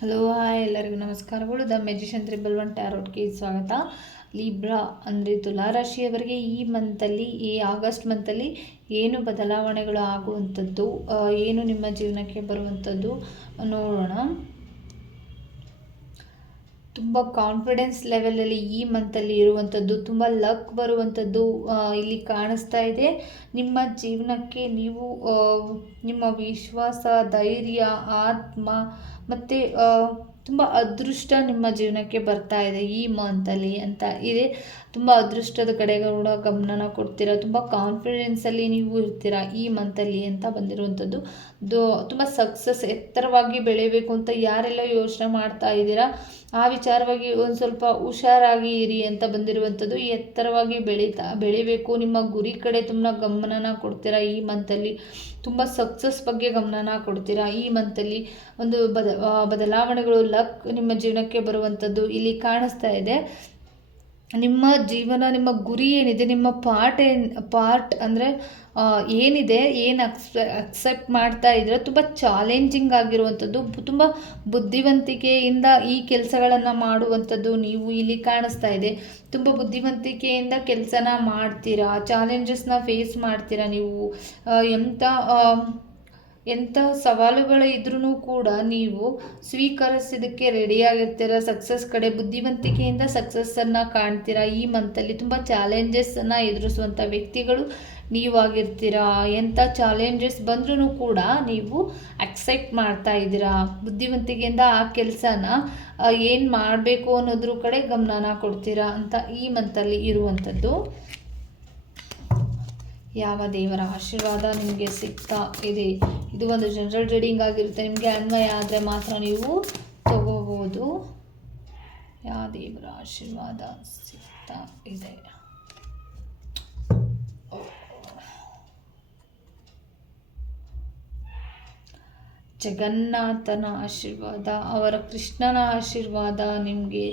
Hello hi ಎಲ್ಲರಿಗೂ ನಮಸ್ಕಾರಗಳು the magician triple one ಟ್ಯಾರೋಟ್ಗೆ ಸ್ವಾಗತ. ಲಿಬ್ರಾ ಅಂದರೆ ತುಲಾರಾಶಿಯವರಿಗೆ ಈ ಮಂತಲ್ಲಿ ಈ ಆಗಸ್ಟ್ ಮಂತಲ್ಲಿ ಏನು ಬದಲಾವಣೆಗಳು ಆಗುವಂಥದ್ದು ಏನು ನಿಮ್ಮ ಜೀವನಕ್ಕೆ ಬರುವಂಥದ್ದು ನೋಡೋಣ. ತುಂಬ ಕಾನ್ಫಿಡೆನ್ಸ್ ಲೆವೆಲಲ್ಲಿ ಈ ಮಂತಲ್ಲಿ ಇರುವಂಥದ್ದು ತುಂಬ ಲಕ್ ಬರುವಂಥದ್ದು ಇಲ್ಲಿ ಕಾಣಿಸ್ತಾ ಇದೆ. ನಿಮ್ಮ ಜೀವನಕ್ಕೆ ನೀವು ನಿಮ್ಮ ವಿಶ್ವಾಸ, ಧೈರ್ಯ, ಆತ್ಮ ಮತ್ತು ತುಂಬ ಅದೃಷ್ಟ ನಿಮ್ಮ ಜೀವನಕ್ಕೆ ಬರ್ತಾ ಇದೆ ಈ ಮಂತಲ್ಲಿ ಅಂತ ಇದೆ. ತುಂಬ ಅದೃಷ್ಟದ ಕಡೆಗೆ ಕೂಡ ಗಮನನ ಕೊಡ್ತೀರಾ? ತುಂಬ ಕಾನ್ಫಿಡೆನ್ಸಲ್ಲಿ ನೀವು ಇರ್ತೀರಾ ಈ ಮಂತಲ್ಲಿ ಅಂತ ಬಂದಿರುವಂಥದ್ದು ತುಂಬ ಸಕ್ಸಸ್ ಎತ್ತರವಾಗಿ ಬೆಳಿಬೇಕು ಅಂತ ಯಾರೆಲ್ಲ ಯೋಚನೆ ಮಾಡ್ತಾ ಇದ್ದೀರಾ? ಆ ವಿಚಾರವಾಗಿ ಒಂದು ಸ್ವಲ್ಪ ಹುಷಾರಾಗಿ ಇರಿ ಅಂತ ಬಂದಿರುವಂಥದ್ದು ಎತ್ತರವಾಗಿ ಬೆಳೀತಾ, ಬೆಳಿಬೇಕು. ನಿಮ್ಮ ಗುರಿ ಕಡೆ ತುಂಬ ಗಮನನ ಕೊಡ್ತೀರಾ ಈ ಮಂತಲ್ಲಿ ತುಂಬ ಸಕ್ಸಸ್ ಬಗ್ಗೆ ಗಮನನ ಕೊಡ್ತೀರಾ ಈ ಮಂತಲ್ಲಿ ಒಂದು ಬದ ಬದಲಾವಣೆಗಳು ನಿಮ್ಮ ಜೀವನಕ್ಕೆ ಬರುವಂಥದ್ದು ಇಲ್ಲಿ ಕಾಣಿಸ್ತಾ ಇದೆ. ನಿಮ್ಮ ಜೀವನ, ನಿಮ್ಮ ಗುರಿ ಏನಿದೆ, ನಿಮ್ಮ ಪಾರ್ಟ್ ಏನ್, ಪಾರ್ಟ್ ಅಂದರೆ ಏನಿದೆ, ಏನು ಅಕ್ಸ್ಪೆ ಅಕ್ಸೆಪ್ಟ್ ಮಾಡ್ತಾ ಇದ್ರೆ ತುಂಬ ಚಾಲೆಂಜಿಂಗ್ ಆಗಿರುವಂಥದ್ದು. ತುಂಬ ಬುದ್ಧಿವಂತಿಕೆಯಿಂದ ಈ ಕೆಲಸಗಳನ್ನು ಮಾಡುವಂಥದ್ದು ನೀವು ಇಲ್ಲಿ ಕಾಣಿಸ್ತಾ ಇದೆ. ತುಂಬ ಬುದ್ಧಿವಂತಿಕೆಯಿಂದ ಕೆಲಸನ ಮಾಡ್ತೀರಾ ಚಾಲೆಂಜಸ್ನ ಫೇಸ್ ಮಾಡ್ತೀರಾ ನೀವು? ಎಂಥ ಎಂಥ ಸವಾಲುಗಳು ಇದ್ರೂ ಕೂಡ ನೀವು ಸ್ವೀಕರಿಸೋದಕ್ಕೆ ರೆಡಿಯಾಗಿರ್ತೀರ. ಸಕ್ಸಸ್ ಕಡೆ ಬುದ್ಧಿವಂತಿಕೆಯಿಂದ ಸಕ್ಸಸ್ಸನ್ನು ಕಾಣ್ತೀರಾ. ಈ ಮಂತಲ್ಲಿ ತುಂಬ ಚಾಲೆಂಜಸ್ಸನ್ನು ಎದುರಿಸುವಂಥ ವ್ಯಕ್ತಿಗಳು ನೀವಾಗಿರ್ತೀರಾ ಎಂಥ ಚಾಲೆಂಜಸ್ ಬಂದ್ರೂ ಕೂಡ ನೀವು ಅಕ್ಸೆಪ್ಟ್ ಮಾಡ್ತಾ ಇದ್ದೀರಾ. ಬುದ್ಧಿವಂತಿಕೆಯಿಂದ ಆ ಕೆಲಸನ ಏನು ಮಾಡಬೇಕು ಅನ್ನೋದ್ರ ಕಡೆ ಗಮನನ ಕೊಡ್ತೀರಾ ಅಂತ ಈ ಮಂತಲ್ಲಿ ಇರುವಂಥದ್ದು. ಯಾವ ದೇವರ ಆಶೀರ್ವಾದ ನಿಮಗೆ ಸಿಗ್ತಾ ಇದೆ. ಇದು ಒಂದು ಜನರಲ್ ರೀಡಿಂಗ್ ಆಗಿರುತ್ತೆ. ನಿಮಗೆ ಅನ್ವಯ ಆದರೆ ಮಾತ್ರ ನೀವು ತಗೋಬೋದು. ಯಾವ ದೇವರ ಆಶೀರ್ವಾದ ಸಿಗ್ತಾ ಇದೆ. ಜಗನ್ನಾಥನ ಆಶೀರ್ವಾದ, ಅವರ ಕೃಷ್ಣನ ಆಶೀರ್ವಾದ ನಿಮಗೆ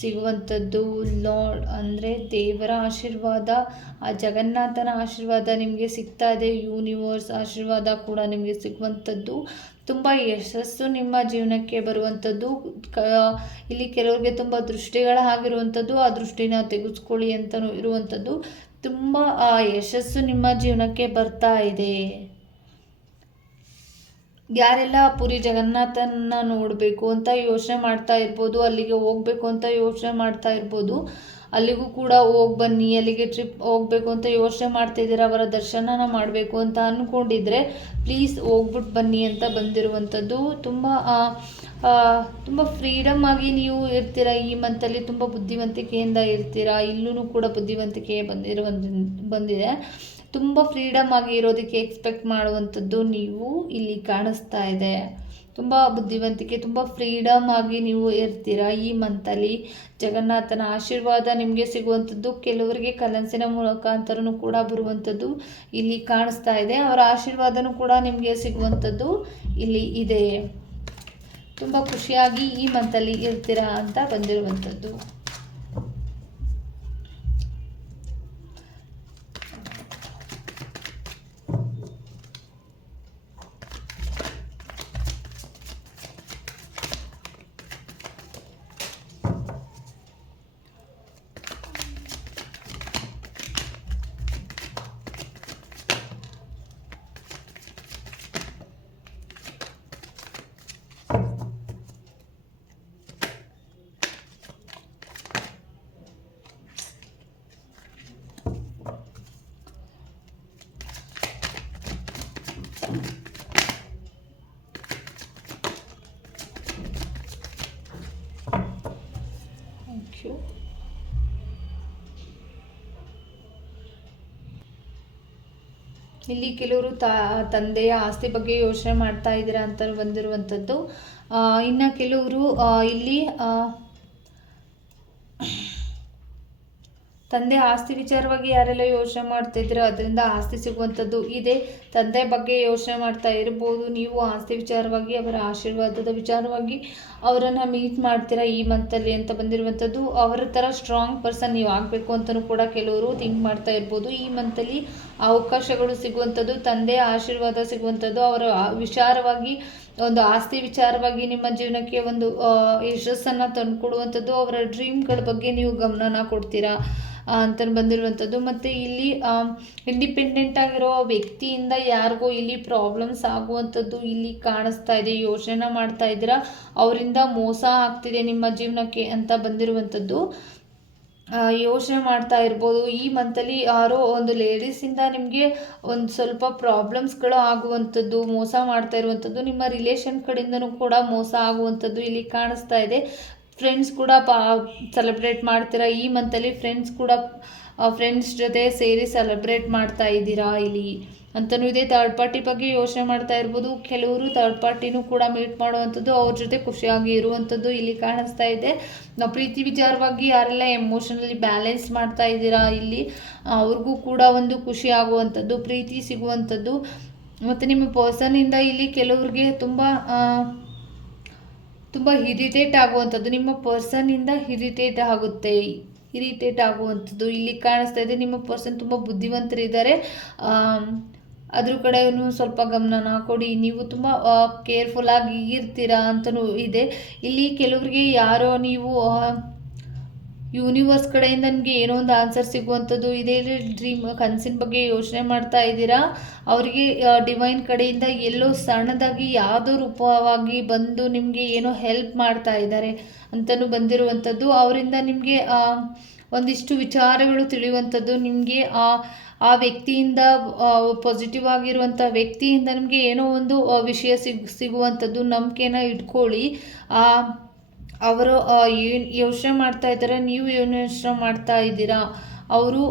ಸಿಗುವಂಥದ್ದು. ಲಾರ್ಡ್ ಅಂದರೆ ದೇವರ ಆಶೀರ್ವಾದ, ಆ ಜಗನ್ನಾಥನ ಆಶೀರ್ವಾದ ನಿಮಗೆ ಸಿಗ್ತಾ ಇದೆ. ಯೂನಿವರ್ಸ್ ಆಶೀರ್ವಾದ ಕೂಡ ನಿಮಗೆ ಸಿಗುವಂಥದ್ದು. ತುಂಬ ಯಶಸ್ಸು ನಿಮ್ಮ ಜೀವನಕ್ಕೆ ಬರುವಂಥದ್ದು. ಕ, ಇಲ್ಲಿ ಕೆಲವರಿಗೆ ತುಂಬ ದೃಷ್ಟಿಗಳ ಆಗಿರುವಂಥದ್ದು. ಆ ದೃಷ್ಟಿನ ತೆಗೆಸ್ಕೊಳ್ಳಿ ಅಂತಲೂ ಇರುವಂಥದ್ದು. ತುಂಬ, ಆ ಯಶಸ್ಸು ನಿಮ್ಮ ಜೀವನಕ್ಕೆ ಬರ್ತಾ ಇದೆ. ಯಾರೆಲ್ಲ ಪುರಿ ಜಗನ್ನಾಥನ ನೋಡಬೇಕು ಅಂತ ಯೋಚನೆ ಮಾಡ್ತಾ ಇರ್ಬೋದು ಅಲ್ಲಿಗೆ ಹೋಗ್ಬೇಕು ಅಂತ ಯೋಚನೆ ಮಾಡ್ತಾ ಇರ್ಬೋದು ಅಲ್ಲಿಗೂ ಕೂಡ ಹೋಗಿ ಬನ್ನಿ, ಅಲ್ಲಿಗೆ ಟ್ರಿಪ್ ಹೋಗ್ಬೇಕು ಅಂತ ಯೋಚನೆ ಮಾಡ್ತಾ ಇದ್ದೀರಾ, ಅವರ ದರ್ಶನನ ಮಾಡಬೇಕು ಅಂತ ಅಂದ್ಕೊಂಡಿದ್ರೆ ಪ್ಲೀಸ್ ಹೋಗ್ಬಿಟ್ಟು ಬನ್ನಿ ಅಂತ ಬಂದಿರುವಂಥದ್ದು. ತುಂಬ ತುಂಬ ಫ್ರೀಡಮ್ ಆಗಿ ನೀವು ಇರ್ತೀರಾ ಈ ಮಂತಲ್ಲಿ ತುಂಬ ಬುದ್ಧಿವಂತಿಕೆಯಿಂದ ಇರ್ತೀರಾ ಇಲ್ಲೂ ಕೂಡ ಬುದ್ಧಿವಂತಿಕೆ ಬಂದಿರುವ ಬಂದಿದೆ. ತುಂಬ ಫ್ರೀಡಮ್ ಆಗಿ ಇರೋದಕ್ಕೆ ಎಕ್ಸ್ಪೆಕ್ಟ್ ಮಾಡುವಂಥದ್ದು ನೀವು ಇಲ್ಲಿ ಕಾಣಿಸ್ತಾ ಇದೆ. ತುಂಬ ಬುದ್ಧಿವಂತಿಕೆ, ತುಂಬ ಫ್ರೀಡಮ್ ಆಗಿ ನೀವು ಇರ್ತೀರಾ ಈ ಮಂತಲ್ಲಿ ಜಗನ್ನಾಥನ ಆಶೀರ್ವಾದ ನಿಮಗೆ ಸಿಗುವಂಥದ್ದು, ಕೆಲವರಿಗೆ ಕನಸಿನ ಮುಖಾಂತರನೂ ಕೂಡ ಬರುವಂಥದ್ದು ಇಲ್ಲಿ ಕಾಣಿಸ್ತಾ ಇದೆ. ಅವರ ಆಶೀರ್ವಾದನೂ ಕೂಡ ನಿಮಗೆ ಸಿಗುವಂಥದ್ದು ಇಲ್ಲಿ ಇದೆ. ತುಂಬ ಖುಷಿಯಾಗಿ ಈ ಮಂತಲ್ಲಿ ಇರ್ತೀರಾ ಅಂತ ಬಂದಿರುವಂಥದ್ದು. ಇಲ್ಲಿ ಕೆಲವರು ತಾ ತಂದೆಯ ಆಸ್ತಿ ಬಗ್ಗೆ ಯೋಚನೆ ಮಾಡ್ತಾ ಇದ್ದೀರಾ ಅಂತ ಬಂದಿರುವಂಥದ್ದು. ಇನ್ನು ಕೆಲವರು ಇಲ್ಲಿ ಆ, ತಂದೆ ಆಸ್ತಿ ವಿಚಾರವಾಗಿ ಯಾರೆಲ್ಲ ಯೋಚನೆ ಮಾಡ್ತಾ ಇದ್ದೀರೋ ಅದರಿಂದ ಆಸ್ತಿ ಸಿಗುವಂಥದ್ದು ಇದೆ. ತಂದೆ ಬಗ್ಗೆ ಯೋಚನೆ ಮಾಡ್ತಾ ಇರ್ಬೋದು. ನೀವು ಆಸ್ತಿ ವಿಚಾರವಾಗಿ, ಅವರ ಆಶೀರ್ವಾದದ ವಿಚಾರವಾಗಿ ಅವರನ್ನು ಮೀಟ್ ಮಾಡ್ತೀರಾ ಈ ಮಂತಲ್ಲಿ ಅಂತ ಬಂದಿರುವಂಥದ್ದು. ಅವರ ಥರ ಸ್ಟ್ರಾಂಗ್ ಪರ್ಸನ್ ನೀವು ಆಗಬೇಕು ಅಂತಲೂ ಕೂಡ ಕೆಲವರು ಥಿಂಕ್ ಮಾಡ್ತಾ ಇರ್ಬೋದು. ಈ ಮಂತಲ್ಲಿ ಅವಕಾಶಗಳು ಸಿಗುವಂಥದ್ದು, ತಂದೆ ಆಶೀರ್ವಾದ ಸಿಗುವಂಥದ್ದು, ಅವರ ವಿಚಾರವಾಗಿ, ಒಂದು ಆಸ್ತಿ ವಿಚಾರವಾಗಿ ನಿಮ್ಮ ಜೀವನಕ್ಕೆ ಒಂದು ಯಶಸ್ಸನ್ನು ತಂದುಕೊಡುವಂಥದ್ದು, ಅವರ ಡ್ರೀಮ್ಗಳ ಬಗ್ಗೆ ನೀವು ಗಮನನ ಕೊಡ್ತೀರಾ? ಅಂತ ಬಂದಿರುವಂಥದ್ದು. ಮತ್ತು ಇಲ್ಲಿ ಇಂಡಿಪೆಂಡೆಂಟ್ ಆಗಿರೋ ವ್ಯಕ್ತಿಯಿಂದ ಯಾರಿಗೋ ಇಲ್ಲಿ ಪ್ರಾಬ್ಲಮ್ಸ್ ಆಗುವಂಥದ್ದು ಇಲ್ಲಿ ಕಾಣಿಸ್ತಾ ಇದೆ, ಯೋಚನೆ ಮಾಡ್ತಾ ಇದ್ದೀರಾ? ಅವರಿಂದ ಮೋಸ ಆಗ್ತಿದೆ ನಿಮ್ಮ ಜೀವನಕ್ಕೆ ಅಂತ ಬಂದಿರುವಂಥದ್ದು. ಯೋಚನೆ ಮಾಡ್ತಾ ಇರ್ಬೋದು. ಈ ಮಂತಲ್ಲಿ ಯಾರೋ ಒಂದು ಲೇಡೀಸಿಂದ ನಿಮಗೆ ಒಂದು ಸ್ವಲ್ಪ ಪ್ರಾಬ್ಲಮ್ಸ್ಗಳು ಆಗುವಂಥದ್ದು, ಮೋಸ ಮಾಡ್ತಾ ಇರುವಂಥದ್ದು, ನಿಮ್ಮ ರಿಲೇಷನ್ ಕಡೆಯಿಂದನೂ ಕೂಡ ಮೋಸ ಆಗುವಂಥದ್ದು ಇಲ್ಲಿ ಕಾಣಿಸ್ತಾ ಇದೆ. ಫ್ರೆಂಡ್ಸ್ ಕೂಡ ಸೆಲೆಬ್ರೇಟ್ ಮಾಡ್ತೀರಾ? ಈ ಮಂತಲ್ಲಿ ಫ್ರೆಂಡ್ಸ್ ಕೂಡ ಫ್ರೆಂಡ್ಸ್ ಜೊತೆ ಸೇರಿ ಸೆಲೆಬ್ರೇಟ್ ಮಾಡ್ತಾ ಇದ್ದೀರಾ ಇಲ್ಲಿ? ಅಂತಲೂ ಇದೆ. ಥರ್ಡ್ ಪಾರ್ಟಿ ಬಗ್ಗೆ ಯೋಚನೆ ಮಾಡ್ತಾ ಇರ್ಬೋದು. ಕೆಲವರು ಥರ್ಡ್ ಪಾರ್ಟಿನೂ ಕೂಡ ಮೀಟ್ ಮಾಡುವಂಥದ್ದು ಅವ್ರ ಜೊತೆ ಖುಷಿಯಾಗಿ ಇರುವಂಥದ್ದು ಇಲ್ಲಿ ಕಾಣಿಸ್ತಾ ಇದೆ. ಪ್ರೀತಿ ವಿಚಾರವಾಗಿ ಯಾರೆಲ್ಲ ಎಮೋಷನಲಿ ಬ್ಯಾಲೆನ್ಸ್ ಮಾಡ್ತಾ ಇದ್ದೀರಾ ಇಲ್ಲಿ, ಅವ್ರಿಗೂ ಕೂಡ ಒಂದು ಖುಷಿ ಆಗುವಂಥದ್ದು, ಪ್ರೀತಿ ಸಿಗುವಂಥದ್ದು. ಮತ್ತು ನಿಮ್ಮ ಪರ್ಸನಿಂದ ಇಲ್ಲಿ ಕೆಲವ್ರಿಗೆ ತುಂಬ ತುಂಬ ಇರಿಟೇಟ್ ಆಗುವಂಥದ್ದು. ನಿಮ್ಮ ಪರ್ಸನ್ನಿಂದ ಇರಿಟೇಟ್ ಆಗುತ್ತೆ. ಇರಿಟೇಟ್ ಆಗುವಂಥದ್ದು. ಇಲ್ಲಿ ಕಾಣಿಸ್ತಾ ಇದೆ, ನಿಮ್ಮ ಪರ್ಸನ್ ತುಂಬ ಬುದ್ಧಿವಂತರಿದ್ದಾರೆ. ಅದ್ರ ಕಡೆಯೂ ಸ್ವಲ್ಪ ಗಮನನ ಕೊಡಿ. ನೀವು ತುಂಬ ಕೇರ್ಫುಲ್ಲಾಗಿ ಇರ್ತೀರಾ ಅಂತಲೂ ಇದೆ. ಇಲ್ಲಿ ಕೆಲವರಿಗೆ ಯಾರೋ ನೀವು ಯೂನಿವರ್ಸ್ ಕಡೆಯಿಂದ ನಿಮಗೆ ಏನೋ ಒಂದು ಆನ್ಸರ್ ಸಿಗುವಂಥದ್ದು ಇದೇ ಡ್ರೀಮ್ ಕನಸಿನ ಬಗ್ಗೆ ಯೋಚನೆ ಮಾಡ್ತಾ ಇದ್ದೀರಾ? ಅವರಿಗೆ ಡಿವೈನ್ ಕಡೆಯಿಂದ ಎಲ್ಲೋ ಸಣ್ಣದಾಗಿ ಯಾವುದೋ ರೂಪವಾಗಿ ಬಂದು ನಿಮಗೆ ಏನೋ ಹೆಲ್ಪ್ ಮಾಡ್ತಾ ಇದ್ದಾರೆ ಅಂತಲೂ ಬಂದಿರುವಂಥದ್ದು. ಅವರಿಂದ ನಿಮಗೆ ಒಂದಿಷ್ಟು ವಿಚಾರಗಳು ತಿಳಿಯುವಂಥದ್ದು. ನಿಮಗೆ, ಆ ಆ ವ್ಯಕ್ತಿಯಿಂದ ಪಾಸಿಟಿವ್ ಆಗಿರುವಂಥ ವ್ಯಕ್ತಿಯಿಂದ ನಿಮಗೆ ಏನೋ ಒಂದು ವಿಷಯ ಸಿಗ್, ಸಿಗುವಂಥದ್ದು. ನಂಬಿಕೆನ ಇಟ್ಕೊಳ್ಳಿ. ಅವರು ಯೋಚನೆ ಮಾಡ್ತಾ ಇದ್ದಾರೆ, ನೀವು ಏನು ಯೋಚನೆ ಮಾಡ್ತಾ ಇದ್ದೀರಾ? ಅವರು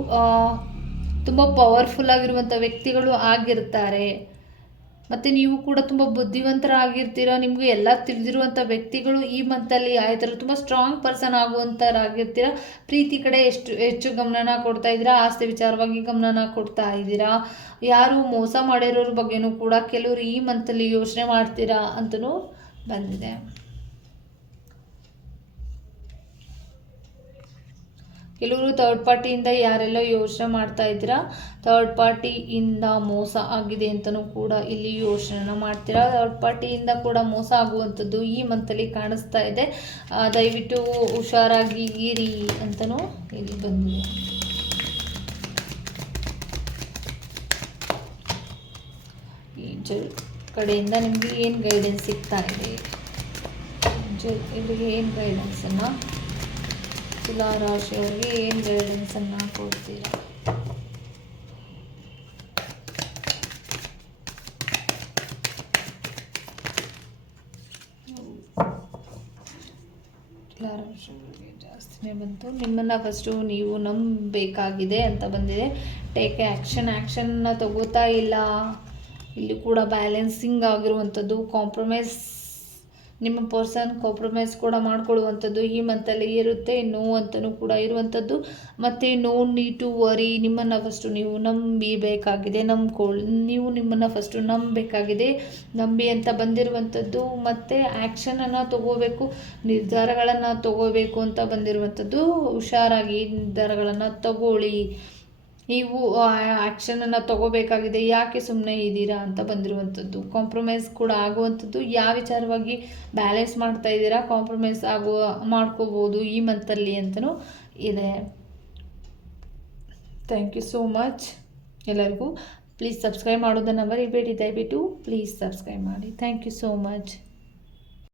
ತುಂಬ ಪವರ್ಫುಲ್ ಆಗಿರುವಂಥ ವ್ಯಕ್ತಿಗಳು ಆಗಿರ್ತಾರೆ. ಮತ್ತು ನೀವು ಕೂಡ ತುಂಬ ಬುದ್ಧಿವಂತರಾಗಿರ್ತೀರ ನಿಮಗೆ ಎಲ್ಲ ತಿಳಿದಿರುವಂಥ ವ್ಯಕ್ತಿಗಳು ಈ ಮಂತಲ್ಲಿ ಆಯ್ತಾರೆ ತುಂಬ ಸ್ಟ್ರಾಂಗ್ ಪರ್ಸನ್ ಆಗುವಂಥರಾಗಿರ್ತೀರ ಪ್ರೀತಿ ಕಡೆ ಎಷ್ಟು, ಹೆಚ್ಚು ಗಮನನ ಕೊಡ್ತಾ ಇದ್ದೀರಾ? ಆಸ್ತಿ ವಿಚಾರವಾಗಿ ಗಮನನ ಕೊಡ್ತಾ ಇದ್ದೀರಾ? ಯಾರು ಮೋಸ ಮಾಡಿರೋರ ಬಗ್ಗೆನೂ ಕೂಡ ಕೆಲವರು ಈ ಮಂತಲ್ಲಿ ಯೋಚನೆ ಮಾಡ್ತೀರಾ ಅಂತಲೂ ಬಂದಿದೆ. ಕೆಲವರು ಥರ್ಡ್ ಪಾರ್ಟಿಯಿಂದ ಯಾರೆಲ್ಲ ಯೋಚನೆ ಮಾಡ್ತಾ ಇದ್ದೀರಾ? ಥರ್ಡ್ ಪಾರ್ಟಿಯಿಂದ ಮೋಸ ಆಗಿದೆ ಅಂತಲೂ ಕೂಡ ಇಲ್ಲಿ ಯೋಚನೆ ಮಾಡ್ತೀರಾ? ಥರ್ಡ್ ಪಾರ್ಟಿಯಿಂದ ಕೂಡ ಮೋಸ ಆಗುವಂಥದ್ದು ಈ ಮಂತಲ್ಲಿ ಕಾಣಿಸ್ತಾ ಇದೆ. ದಯವಿಟ್ಟು ಹುಷಾರಾಗಿ ಇರಿ ಅಂತಲೂ ಇಲ್ಲಿ ಬಂದಿದೆ. ಈ ಜಲ್ ಕಡೆಯಿಂದ ನಿಮಗೆ ಏನು ಗೈಡೆನ್ಸ್ ಸಿಗ್ತಾ ಇದೆ? ಜಲ್ ಇವರಿಗೆ ಏನು ಗೈಡೆನ್ಸನ್ನು ತುಲಾ ರಾಶಿಯವರಿಗೆ ಏನು ಗೈಡೆನ್ಸನ್ನು ಕೊಡ್ತೀರಾ? ಜಾಸ್ತಿನೇ ಬಂತು. ನಿಮ್ಮನ್ನು ಫಸ್ಟು ನೀವು ನಂಬಬೇಕಾಗಿದೆ ಅಂತ ಬಂದಿದೆ. ಟೇಕ್ ಆ್ಯಕ್ಷನ್ ಆ್ಯಕ್ಷನ್ನ ತಗೋತಾ ಇಲ್ಲ. ಇಲ್ಲಿ ಕೂಡ ಬ್ಯಾಲೆನ್ಸಿಂಗ್ ಆಗಿರುವಂಥದ್ದು ಕಾಂಪ್ರಮೈಸ್ ನಿಮ್ಮ ಪರ್ಸನ್ ಕಾಂಪ್ರಮೈಸ್ ಕೂಡ ಮಾಡಿಕೊಳ್ಳುವಂಥದ್ದು ಈ ಮಂತಲ್ಲಿ ಇರುತ್ತೆ. ನೋ ಅಂತಲೂ ಕೂಡ ಇರುವಂಥದ್ದು. ಮತ್ತು ನೋ ನೀ ಟು ವರಿ ನಿಮ್ಮನ್ನು ಫಸ್ಟು ನೀವು ನಂಬಿಬೇಕಾಗಿದೆ ನಂಬ್ಕೊಳ್ಳಿ ನೀವು ನಿಮ್ಮನ್ನು ಫಸ್ಟು ನಂಬಬೇಕಾಗಿದೆ, ನಂಬಿ ಅಂತ ಬಂದಿರುವಂಥದ್ದು. ಮತ್ತು ಆ್ಯಕ್ಷನನ್ನು ತಗೋಬೇಕು, ನಿರ್ಧಾರಗಳನ್ನು ತಗೋಬೇಕು ಅಂತ ಬಂದಿರುವಂಥದ್ದು. ಹುಷಾರಾಗಿ ನಿರ್ಧಾರಗಳನ್ನು ತಗೊಳ್ಳಿ. ನೀವು ಆ್ಯಕ್ಷನನ್ನು ತಗೋಬೇಕಾಗಿದೆ, ಯಾಕೆ ಸುಮ್ಮನೆ ಇದ್ದೀರಾ ಅಂತ ಬಂದಿರುವಂಥದ್ದು. ಕಾಂಪ್ರಮೈಸ್ ಕೂಡ ಆಗುವಂಥದ್ದು. ಯಾವ ವಿಚಾರವಾಗಿ ಬ್ಯಾಲೆನ್ಸ್ ಮಾಡ್ತಾ ಇದ್ದೀರಾ ಕಾಂಪ್ರಮೈಸ್ ಆಗುವ ಮಾಡ್ಕೋಬೋದು ಈ ಮಂತಲ್ಲಿ ಅಂತಲೂ ಇದೆ. ಥ್ಯಾಂಕ್ ಯು ಸೋ ಮಚ್ ಎಲ್ಲರಿಗೂ ಪ್ಲೀಸ್ ಸಬ್ಸ್ಕ್ರೈಬ್ ಮಾಡೋದನ್ನು ಮರಿಬೇಡಿ. ದಯವಿಟ್ಟು ಪ್ಲೀಸ್ ಸಬ್ಸ್ಕ್ರೈಬ್ ಮಾಡಿ. Thank you so much